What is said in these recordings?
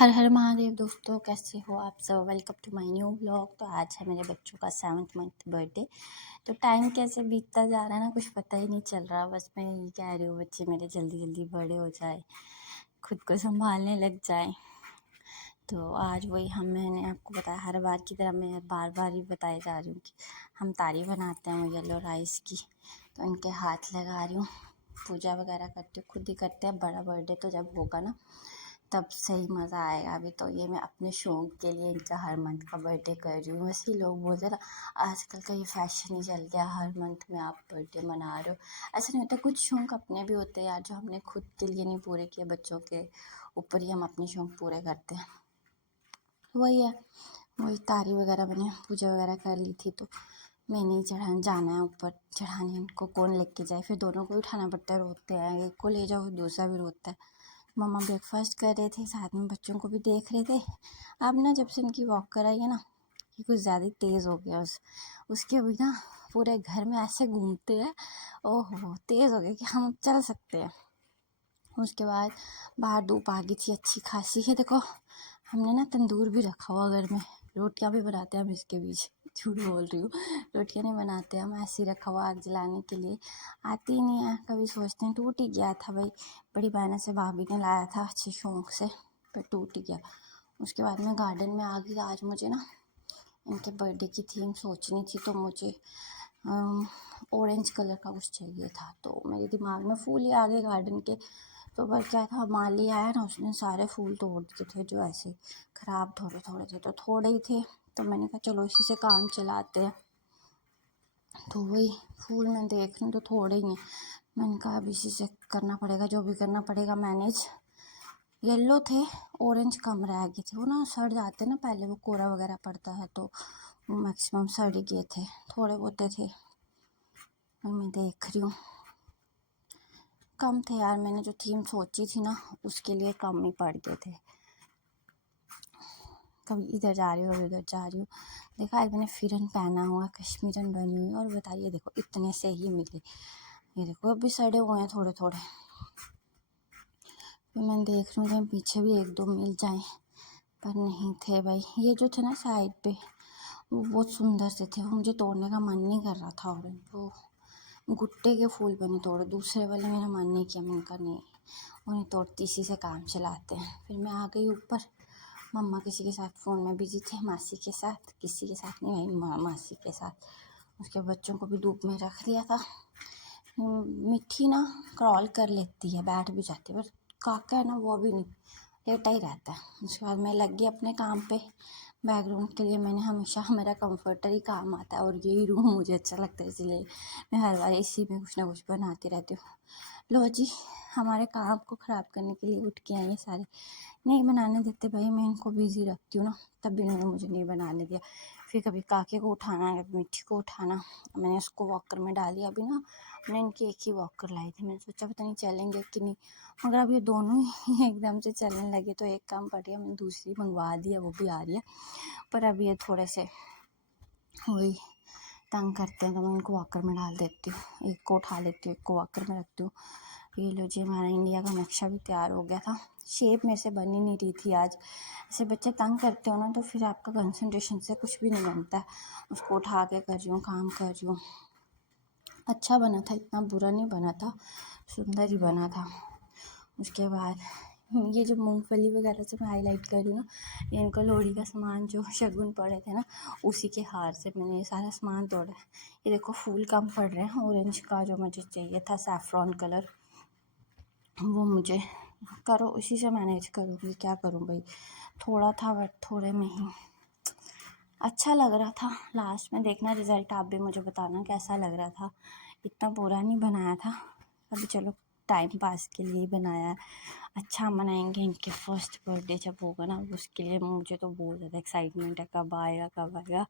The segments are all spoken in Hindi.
हर हर महादेव दोस्तों, कैसे हो आप सब। Welcome to my new blog. तो आज है मेरे बच्चों का 7th मंथ बर्थडे। तो टाइम कैसे बीतता जा रहा है ना, कुछ पता ही नहीं चल रहा। बस मैं यही कह रही हूँ बच्चे मेरे जल्दी जल्दी बड़े हो जाए, खुद को संभालने लग जाए। तो आज वही मैंने आपको बताया, हर बार की तरह मैं बार बार ही बताए जा रही हूँ कि हम तारी बनाते हैं येलो राइस की। तो इनके हाथ लगा रही हूँ, पूजा वगैरह करती हूँ, खुद ही करते हैं। बड़ा बर्थडे तो जब होगा ना तब सही मज़ा आएगा। अभी तो ये मैं अपने शौक के लिए इनका हर मंथ का बर्थडे कर रही हूँ। वैसे ही लोग बोलते हैं ना, आजकल का ये फैशन ही चल गया, हर मंथ में आप बर्थडे मना रहे हो। ऐसा नहीं होता, कुछ शौक अपने भी होते हैं यार, जो हमने खुद के लिए नहीं पूरे किए, बच्चों के ऊपर ही हम अपने शौक पूरे करते हैं। वही है, वही तारी वगैरह मैंने पूजा वगैरह कर ली थी, तो मैंने ही जाना है ऊपर चढ़ाने। इनको कौन लेके जाए, फिर दोनों को उठाना पड़ता है, रोते हैं। एक को ले जाओ, दूसरा भी रोता है। मम्मा ब्रेकफास्ट कर रहे थे, साथ में बच्चों को भी देख रहे थे। अब ना जब से इनकी वॉक कराई है ना, ये कुछ ज़्यादा तेज़ हो गया। उसके अभी ना पूरे घर में ऐसे घूमते हैं, ओहो तेज़ हो गया कि हम चल सकते हैं। उसके बाद बाहर धूप आ गई थी अच्छी खासी है। देखो हमने ना तंदूर भी रखा हुआ घर में, रोटियां भी बनाते हैं हम इसके बीच। झूठ बोल रही हूँ, रोटियां नहीं बनाते हम, ऐसे ही रखा हुआ आग जलाने के लिए। आती ही नहीं है, कभी सोचते हैं टूट ही गया था भाई, बड़ी बहन से भाभी ने लाया था अच्छे शौक से, पर टूट ही गया। उसके बाद मैं गार्डन में आ गई। आज मुझे ना इनके बर्थडे की थीम सोचनी थी, तो मुझे ऑरेंज कलर का कुछ चाहिए था। तो मेरे दिमाग में फूल ही आ गए गार्डन के। तो पर क्या था, माली आया ना, उसने सारे फूल तोड़ दिए थे, जो ऐसे ख़राब थोड़े थोड़े थे, तो थोड़े ही थे। तो मैंने कहा चलो इसी से काम चलाते हैं। तो वही फूल मैं देख रही हूँ, तो थोड़े ही हैं। मैंने कहा अब इसी से करना पड़ेगा, जो भी करना पड़ेगा मैनेज। येलो थे, ऑरेंज कम रह गए थे। वो ना सड़ जाते ना, पहले वो कोरा वगैरह पड़ता है, तो मैक्सिमम सड़ ही गए थे, थोड़े बहुत थे। मैं देख रही हूँ, कम थे यार। मैंने जो थीम सोची थी ना, उसके लिए कम ही पड़ गए थे। कभी इधर जा रही हूँ, कभी उधर जा रही हूँ। देखा आज मैंने फिरन पहना हुआ, कश्मीरन बनी हुई, और बताइए देखो इतने से ही मिले। ये देखो अभी सड़े हुए हैं थोड़े थोड़े। फिर मैं देख रही हूँ कि पीछे भी एक दो मिल जाएं, पर नहीं थे भाई। ये जो थे ना साइड पे, वो बहुत सुंदर से थे, वो मुझे तोड़ने का मन नहीं कर रहा था। और वो गुट्टे के फूल मैंने तोड़े, दूसरे वाले मेरा मन नहीं किया। मैंने कहा नहीं, उन्हें तोड़ती, इसी से काम चलाते हैं। फिर मैं आ गई ऊपर। मम्मा किसी के साथ फ़ोन में बिजी थे, मासी के साथ, किसी के साथ नहीं भाई, मासी के साथ। उसके बच्चों को भी धूप में रख दिया था। मिट्टी ना क्रॉल कर लेती है, बैठ भी जाती है, पर काका है ना वो भी नहीं, लेटा ही रहता है। उसके बाद मैं लग गई अपने काम पे। बैकग्राउंड के लिए मैंने हमेशा, मेरा कंफर्टर ही काम आता है, और यही रूम मुझे अच्छा लगता है, इसलिए मैं हर बार इसी में कुछ ना कुछ बनाती रहती हूँ। लो जी, हमारे काम को ख़राब करने के लिए उठ के आए ये सारे। नहीं बनाने देते भाई, मैं इनको बिज़ी रखती हूँ ना, तब भी इन्होंने मुझे नहीं बनाने दिया। फिर कभी काके को उठाना, कभी मिट्टी को उठाना। मैंने उसको वॉकर में डाली। अभी ना मैंने इनकी एक ही वॉकर लाई थी, मैंने सोचा पता नहीं चलेंगे कि नहीं, मगर अब ये दोनों ही एकदम से चलने लगे, तो एक काम पड़ गया, मैंने दूसरी मंगवा दी है, वो भी आ रही है। पर अब ये थोड़े से वही तंग करते हैं, तो मैं इनको वॉकर में डाल देती हूँ। एक को उठा लेती हूँ, एक को वॉकर में रखती हूँ। ये लो जी, हमारा इंडिया का नक्शा भी तैयार हो गया था। शेप मेरे से बन ही नहीं रही थी आज। ऐसे बच्चे तंग करते हो ना, तो फिर आपका कंसंट्रेशन से कुछ भी नहीं बनता है। उसको उठा के कर रही हूँ, काम कर रही हूँ। अच्छा बना था, इतना बुरा नहीं बना था, सुंदर ही बना था। उसके बाद ये जो मूंगफली वगैरह से मैं हाईलाइट कर रही हूँ ना, ये इनको लोहड़ी का सामान जो शगुन पड़े थे ना, उसी के हार से मैंने ये सारा सामान तोड़ा है। ये देखो फूल कम पड़ रहे हैं। ऑरेंज का जो मुझे चाहिए था, सैफ्रॉन कलर, वो मुझे करो, इसी से मैनेज करूँगी। क्या करूँ भाई, थोड़ा था बट थोड़े में ही अच्छा लग रहा था। लास्ट में देखना रिज़ल्ट, आप भी मुझे बताना कैसा लग रहा था। इतना बुरा नहीं बनाया था, अभी चलो टाइम पास के लिए ही बनाया है। अच्छा मनाएंगे इनके फर्स्ट बर्थडे जब होगा ना, उसके लिए मुझे तो बहुत ज़्यादा एक्साइटमेंट है, कब आएगा कब आएगा।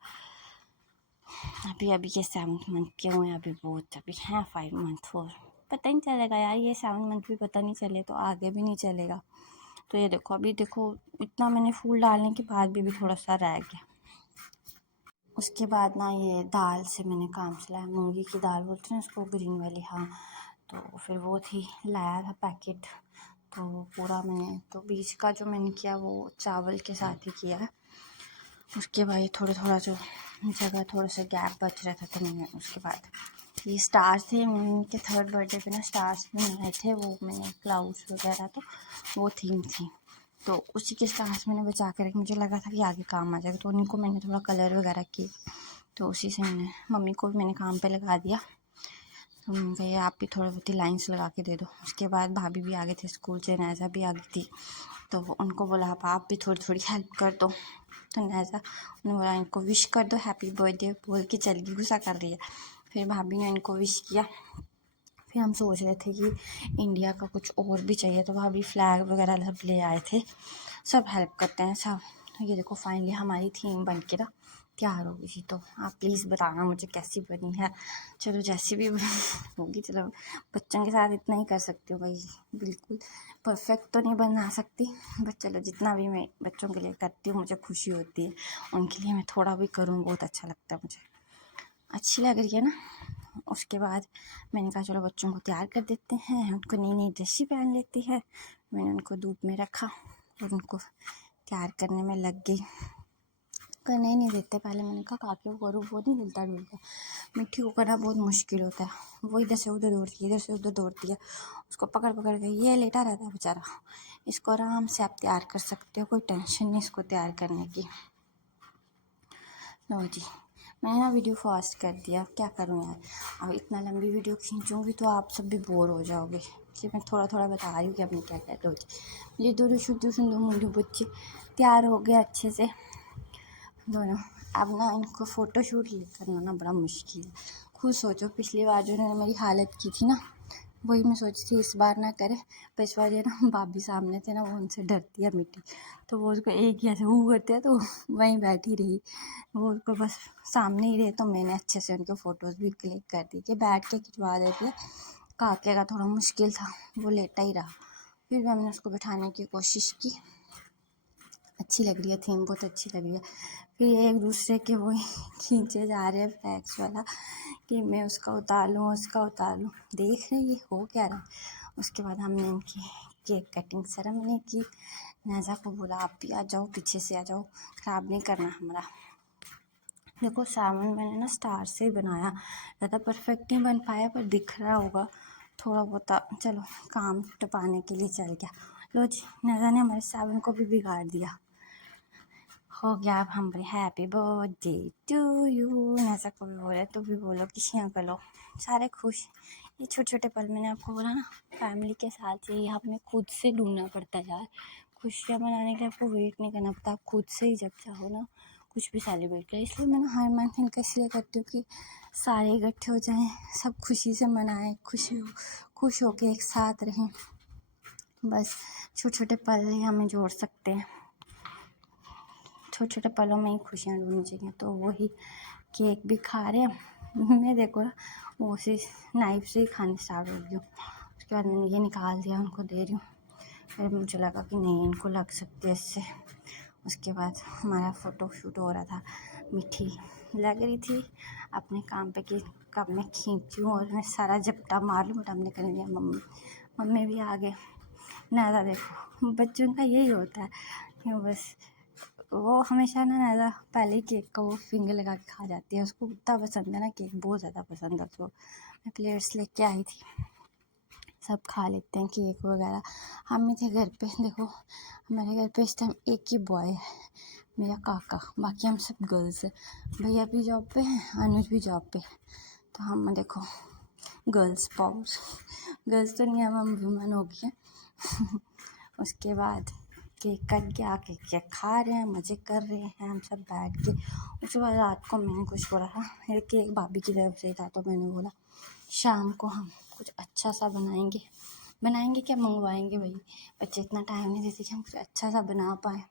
अभी ये 7th मंथ क्यों है, अभी बहुत अभी है 5 मंथ और पता नहीं चलेगा यार। ये 7 मंथ भी पता नहीं चले तो आगे भी नहीं चलेगा। तो ये देखो, अभी देखो इतना मैंने फूल डालने के बाद भी थोड़ा सा रह गया। उसके बाद ना ये दाल से मैंने काम चलाया, मूंगी की दाल बोलते हैं उसको, ग्रीन वाली, हाँ। तो फिर वो थी, लाया था पैकेट, तो पूरा मैंने तो बीच का जो मैंने किया वो चावल के साथ ही किया है। उसके बाद थोड़ा जो जगह थोड़ा सा गैप बच रहा था तो मैंने उसके बाद ये स्टार्स थे उनके 3rd बर्थडे पे ना, स्टार्स भी बनाए थे वो मैंने, क्लाउड्स वगैरह, तो वो थीम थी। तो उसी के स्टार्स मैंने बचा के रखे, मुझे लगा था कि आगे काम आ जाएगा, तो उनको मैंने थोड़ा कलर वगैरह किए। तो उसी से मैंने मम्मी को भी मैंने काम पे लगा दिया। तो मम्मी कही आप भी थोड़ी बहुत लाइन्स लगा के दे दो। उसके बाद भाभी भी आ गए थे स्कूल से, नैज़ा भी आ गई थी, तो उनको बोला आप भी थोड़ी थोड़ी हेल्प कर दो। तो नैज़ा उन्होंने बोला इनको विश कर दो हैप्पी बर्थडे बोल के चल गई, गुस्सा कर रही है। फिर भाभी ने इनको विश किया। फिर हम सोच रहे थे कि इंडिया का कुछ और भी चाहिए, तो भाभी फ्लैग वगैरह सब ले आए थे। सब हेल्प करते हैं सब। तो ये देखो फाइनली हमारी थीम बन के ना तैयार हो गई थी। तो आप प्लीज़ बताना मुझे कैसी बनी है। चलो जैसी भी होगी, चलो बच्चों के साथ इतना ही कर सकती हूँ भाई, बिल्कुल परफेक्ट तो नहीं बना सकती, बट चलो जितना भी मैं बच्चों के लिए करती हूँ मुझे खुशी होती है। उनके लिए मैं थोड़ा भी करूँ बहुत अच्छा लगता है मुझे, अच्छी लग रही है ना। उसके बाद मैंने कहा चलो बच्चों को तैयार कर देते हैं, उनको नई नई ड्रेस पहन लेती है। मैंने उनको धूप में रखा और उनको तैयार करने में लग गई। करने ही नहीं देते, पहले मैंने कहा काके को करूँ, वो नहीं हिलता डुलता। मिट्टी को करना बहुत मुश्किल होता है, वो इधर से उधर दौड़ती है, इधर से उधर दौड़ती है, उसको पकड़ पकड़ के ये लेटा रहता है बेचारा। इसको आराम से आप तैयार कर सकते हो, कोई टेंशन नहीं इसको तैयार करने की। लो जी, मैंने ना वीडियो फास्ट कर दिया, क्या करूँ यार। अब इतना लंबी वीडियो खींचूँगी तो आप सब भी बोर हो जाओगे, इसलिए मैं थोड़ा थोड़ा बता रही हूँ कि अपने क्या क्या। लो जी, मुझे दोनों शुद्ध सुंदर मुंडू बच्चे तैयार हो गए अच्छे से दोनों। अब ना इनको फ़ोटो शूट करना ना बड़ा मुश्किल है। खुद सोचो पिछली बार जो उन्होंने मेरी हालत की थी ना, वही मैं सोची थी इस बार ना करे। पर इस बार ये ना भाभी सामने थे ना, वो उनसे डरती है मिट्टी, तो वो उसको एक ही ऐसे वो करते हैं, तो वहीं बैठी रही। वो उसको बस सामने ही रहे, तो मैंने अच्छे से उनके फ़ोटोज़ भी क्लिक कर दी कि बैठ के खिंचवा देती है। काके का थोड़ा मुश्किल था, वो लेटा ही रहा, फिर भी हमने उसको बिठाने की कोशिश की। अच्छी लग रही है थीम, बहुत अच्छी लग रही है। फिर एक दूसरे के वो खींचे जा रहे हैं फ्लैग्स वाला कि मैं उसका उतार लूँ, उसका उतार लूँ। देख रहे ये हो क्या रहा है। उसके बाद हमने इनकी केक कटिंग सेरेमनी की। नैज़ा को बोला आप भी आ जाओ, पीछे से आ जाओ, ख़राब नहीं करना हमारा। देखो सावन मैंने ना स्टार से ही बनाया, ज़्यादा परफेक्ट नहीं बन पाया, पर दिख रहा होगा थोड़ा बहुत। चलो काम टपाने के लिए चल गया। लो जी, नैज़ा ने हमारे सावन को भी बिगाड़ दिया। हो गया अब हम बोले हैप्पी बर्थडे टू यू। ऐसा कोई हो रहा है तो भी बोलो, खुशियाँ करो, सारे खुश। ये छोटे छोटे पल मैंने आपको बोला ना, फैमिली के साथ ही हमें खुद से ढूंढना पड़ता है यार। खुशियाँ मनाने के लिए आपको वेट नहीं करना पड़ता, आप खुद से ही जब चाहो ना कुछ भी सेलिब्रेट करें। इसलिए मैं ना हर मंथ इनका इसलिए करती हूँ कि सारे इकट्ठे हो जाएं, सब खुशी से मनाएं, खुश हो के एक साथ रहें। बस छोटे छोटे पल ही हमें जोड़ सकते हैं, छोटे छोटे पलों में ही खुशियाँ ढूंढनी चाहिए। तो वही केक भी खा रहे हैं। मैं देखो ना वो उसी नाइफ से ही खाने स्टार्ट हो गई हूँ। उसके बाद मैंने ये निकाल दिया, उनको दे रही हूँ। फिर मुझे लगा कि नहीं इनको लग सकती है इससे। उसके बाद हमारा फ़ोटो शूट हो रहा था, मीठी लग रही थी अपने काम पे कि कब मैं खींचूँ और मैं सारा झपटा मार लूँ, बट हमने कर लिया। मम्मी भी आ गए। नादा देखो बच्चों का यही होता है कि बस वो हमेशा ना नादा पहले ही केक का वो फिंगर लगा के खा जाती है। उसको इतना पसंद है ना केक, बहुत ज़्यादा पसंद है उसको। मैं प्लेट्स लेके आई थी, सब खा लेते हैं केक वगैरह। हम ही थे घर पे, देखो हमारे घर पे इस टाइम एक ही बॉय है, मेरा काका, बाकी हम सब गर्ल्स हैं। भैया भी जॉब पे हैं, अनुज भी जॉब पे, तो हम देखो गर्ल्स पावर। गर्ल्स तो नहीं, हम वुमेन हो गई हैं। उसके बाद केक कट गया, केक खा रहे हैं, मज़े कर रहे हैं हम सब बैठ के। उसके बाद रात को मैंने कुछ बोला था, मेरे केक भाभी की तरफ से था, तो मैंने बोला शाम को हम कुछ अच्छा सा बनाएंगे क्या, मंगवाएंगे भाई। बच्चे इतना टाइम नहीं देते कि हम कुछ अच्छा सा बना पाएँ।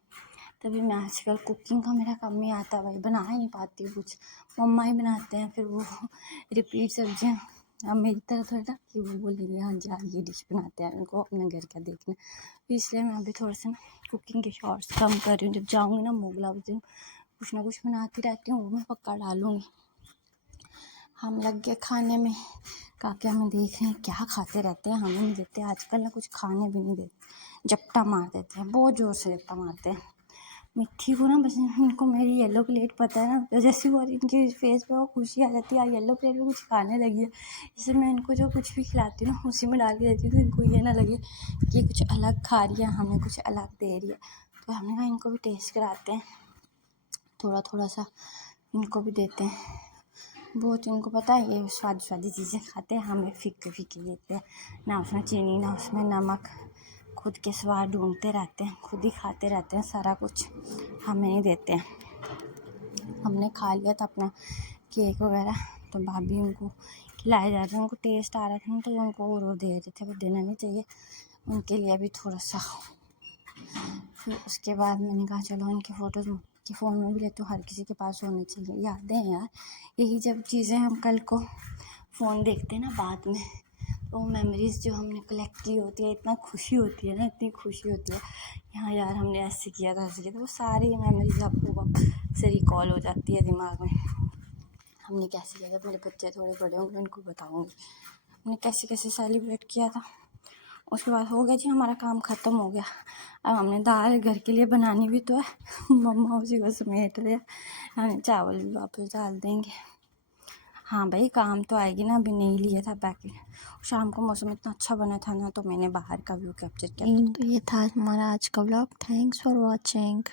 तभी मैं आजकल कुकिंग का मेरा कम ही आता भाई, बना ही नहीं पाती हूँ कुछ, मम्मा ही बनाते हैं। फिर वो रिपीट सब्जियाँ, अब मेरी तरह थोड़ा ना कि वो बोलेंगे हाँ जी ये डिश बनाते हैं, उनको अपने घर का देखना। इसलिए मैं अभी थोड़ा सा ना कुकिंग के शॉर्ट्स कम कर रही हूँ। जब जाऊँगी ना मोगला उस दिन कुछ ना कुछ बनाती रहती हूँ, वो मैं पक्का डालूँगी। हम लग गए खाने में। काके हमें देख रहे हैं क्या खाते रहते हैं, हमें नहीं देते आजकल ना, कुछ खाने भी नहीं देते, जप्टा मार देते हैं, बहुत ज़ोर से जप्टा मारते हैं। मिट्टी को ना बस इनको मेरी येलो प्लेट पता है ना, तो जैसे वो इनके फेस पे वो खुशी आ जाती है, येलो प्लेट में कुछ खाने लगी है। इससे मैं इनको जो कुछ भी खिलाती हूँ ना उसी में डाल के देती हूँ, तो इनको ये ना लगे कि ये कुछ अलग खा रही है, हमें कुछ अलग दे रही है। तो हमने कहा इनको भी टेस्ट कराते हैं, थोड़ा थोड़ा सा इनको भी देते हैं। बहुत इनको पता है ये स्वादी चीज़ें खाते हैं, हमें फीके फीके देते हैं, ना उसमें चीनी ना उसमें नमक, खुद के स्वाद ढूंढते रहते हैं, खुद ही खाते रहते हैं सारा कुछ, हमें नहीं देते हैं। हमने खा लिया था अपना केक वगैरह, तो भाभी उनको खिलाए जा रहे हैं, उनको टेस्ट आ रहा था ना, तो उनको और दे रहे थे, वो देना नहीं चाहिए, उनके लिए भी थोड़ा सा। फिर उसके बाद मैंने कहा चलो उनकी फ़ोटोज़ की फ़ोन में भी लेती हूँ, हर किसी के पास होनी चाहिए, यादें हैं यार, यही जब चीज़ें हम कल को फ़ोन देखते हैं ना बाद में, वो मेमोरीज़ जो हमने कलेक्ट की होती है, इतना खुशी होती है ना, इतनी खुशी होती है, हाँ यार हमने ऐसे किया था ऐसे किया था, वो सारी मेमोरीज़ आपको से रिकॉल हो जाती है दिमाग में। हमने कैसे किया, जब मेरे बच्चे थोड़े बड़े होंगे उनको बताऊँगी हमने कैसे कैसे सेलिब्रेट किया था। उसके बाद हो गया जी, हमारा काम ख़त्म हो गया। अब हमने दाल घर के लिए बनानी भी तो है, मम्मा उसी को समेट रहे हैं, हमने चावल भी वापस डाल देंगे। हाँ भाई काम तो आएगी ना, अभी नहीं लिया था पैकेट, शाम को मौसम इतना अच्छा बना था ना, तो मैंने बाहर का व्यू कैप्चर किया। तो ये था हमारा आज का व्लॉग, थैंक्स फॉर वॉचिंग।